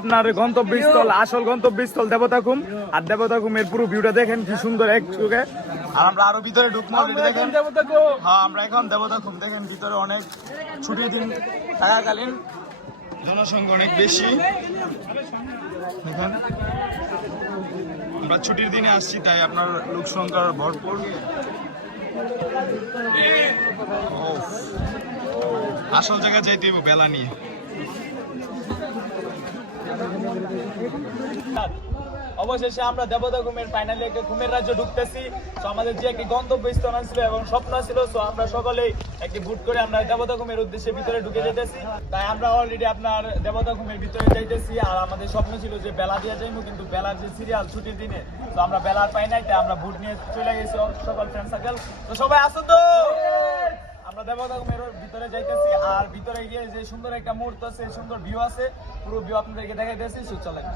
আপনার গন্তব্যস্থল, আসল গন্তব্যস্থল দেবতাখুম। আর দেবতাখুমের পুরো ভিউটা দেখেন কি সুন্দর এক চোখে। আর আমরা আরো ভিতরে ঢুকবো, দেখেন হ্যাঁ আমরা এখন দেবতাখুম। দেখেন ভিতরে অনেক ছুটির দিন থাকাকালীন জনসংখ্যা অনেক বেশি। দেখেন আমরা ছুটির দিনে আসছি, তাই আপনার লোক সংখ্যার ভরপুর। আসল জায়গায় যাইতে হবে বেলা নিয়ে। অবশেষে আমরা দেবতাখুমের ফাইনালি একটা ঘুমের রাজ্য ঢুকতেছি। তো আমাদের যে একটি গন্তব্যস্থল ছিল এবং স্বপ্ন ছিল, তো আমরা সকলেই একটি বুট করে আমরা দেবতাখুমের উদ্দেশ্যে ভিতরে ঢুকে যেতেছি। তাই আমরা অলরেডি আপনার দেবতাখুমের ভিতরে যাইতেছি। আর আমাদের স্বপ্ন ছিল যে বেলা দিয়ে যাইবো, কিন্তু বেলার যে সিরিয়াল ছুটির দিনে, তো আমরা বেলার পাই নাই, তাই আমরা বুট নিয়ে চলে গেছি সকল ফ্রেন্ড সার্কেল। তো সবাই আসুন, তো আমরা দেবতাখুমের ভিতরে যাইতেছি। আর ভিতরে গিয়ে যে সুন্দর একটা মুহূর্ত আছে, সুন্দর ভিউ আছে, পুরো ভিউ আপনাদেরকে দেখাইতেছি। চলেন।